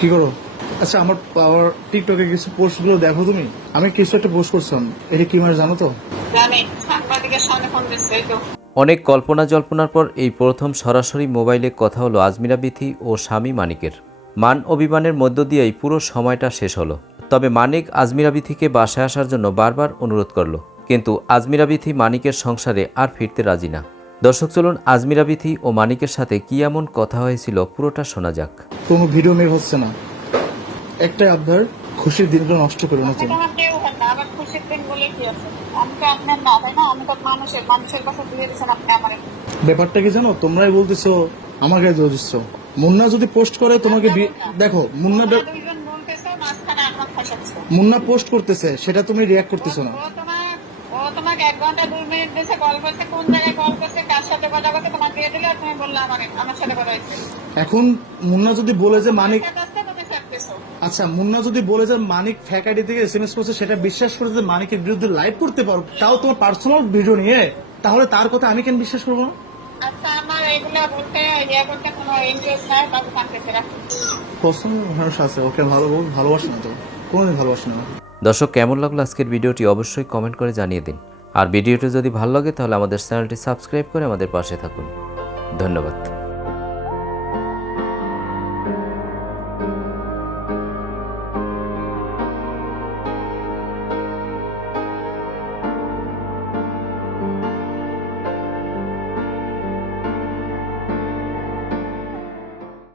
কি করো? আচ্ছা আমার পাওয়ার টিকটকে কিছু পোস্টগুলো দেখো তুমি। আমি কিছু একটা পোস্ট করছিলাম। এটা কি মানে জানো তো? অনেক কল্পনা জল্পনার পর এই প্রথম সরাসরি মোবাইলে কথা হলো আজমিরা বিথি ও স্বামী মানিকের। মান অভিমানের মধ্য দিয়েই পুরো সময়টা শেষ হলো। তবে মানিক আজমিরা বিথিকে বাসায় আসার জন্য বারবার অনুরোধ করল। কিন্তু আজমিরা বিথি মানিকের সংসারে আর ফিরতে রাজি না। দর্শক চলুন আজমিরা বিথি ও মানিকের সাথে কি এমন কথা হয়েছিল পুরোটা শোনা যাক। কোনো ভিডিও মেক হচ্ছে না। একটাই আবদার খুশির দিনটা নষ্ট করে না তুমি সেটা আমার কেউ না আবার খুশির দিন বলে কি আছে? আমি তো আপনার না তাই না? আমি তো মানুষের মানুষের কাছে দিয়ে দিচ্ছেন আপনি আমার। ব্যাপারটা কি জানো? তোমরাই বলতেছো আমাকে দিচ্ছ। মুন্না যদি পোস্ট করে তোমাকে দেখো মুন্না মুন্না পোস্ট করতেছে সেটা তুমি রিয়াক্ট করতেছো না। এক ঘণ্টা দুই মিনিট দিয়েছে কল করছে কোন জায়গায় কল করছে কার সাথে কথা বলছে তোমার দিয়ে দিলে তুমি বললে আমার আমার সাথে কথা হয়েছে। এখন মুন্না যদি বলে যে মানিক আচ্ছা মুন্না যদি বলে যে মানিক ফ্যাক আইডি থেকে এসএমএস করছে সেটা বিশ্বাস করে যে মানিকের বিরুদ্ধে লাইভ করতে পারো তাও তোমার পার্সোনাল ভিডিও নিয়ে তাহলে তার কথা আমি কেন বিশ্বাস করব না? আচ্ছা আমার এগুলো বলতে ইয়ে করতে কোনো ইন্টারেস্ট নাই বাবু কানতেছে রাখি। পছন্দ মানুষ আছে ওকে ভালো ভালোবাসে না তো? কোনোদিন ভালোবাসে না। দর্শক কেমন লাগল আজকের ভিডিওটি? অবশ্যই কমেন্ট করে জানিয়ে দিন। আর ভিডিওটি যদি ভালো লাগে তাহলে আমাদের চ্যানেলটি সাবস্ক্রাইব করে আমাদের পাশে থাকুন। ধন্যবাদ।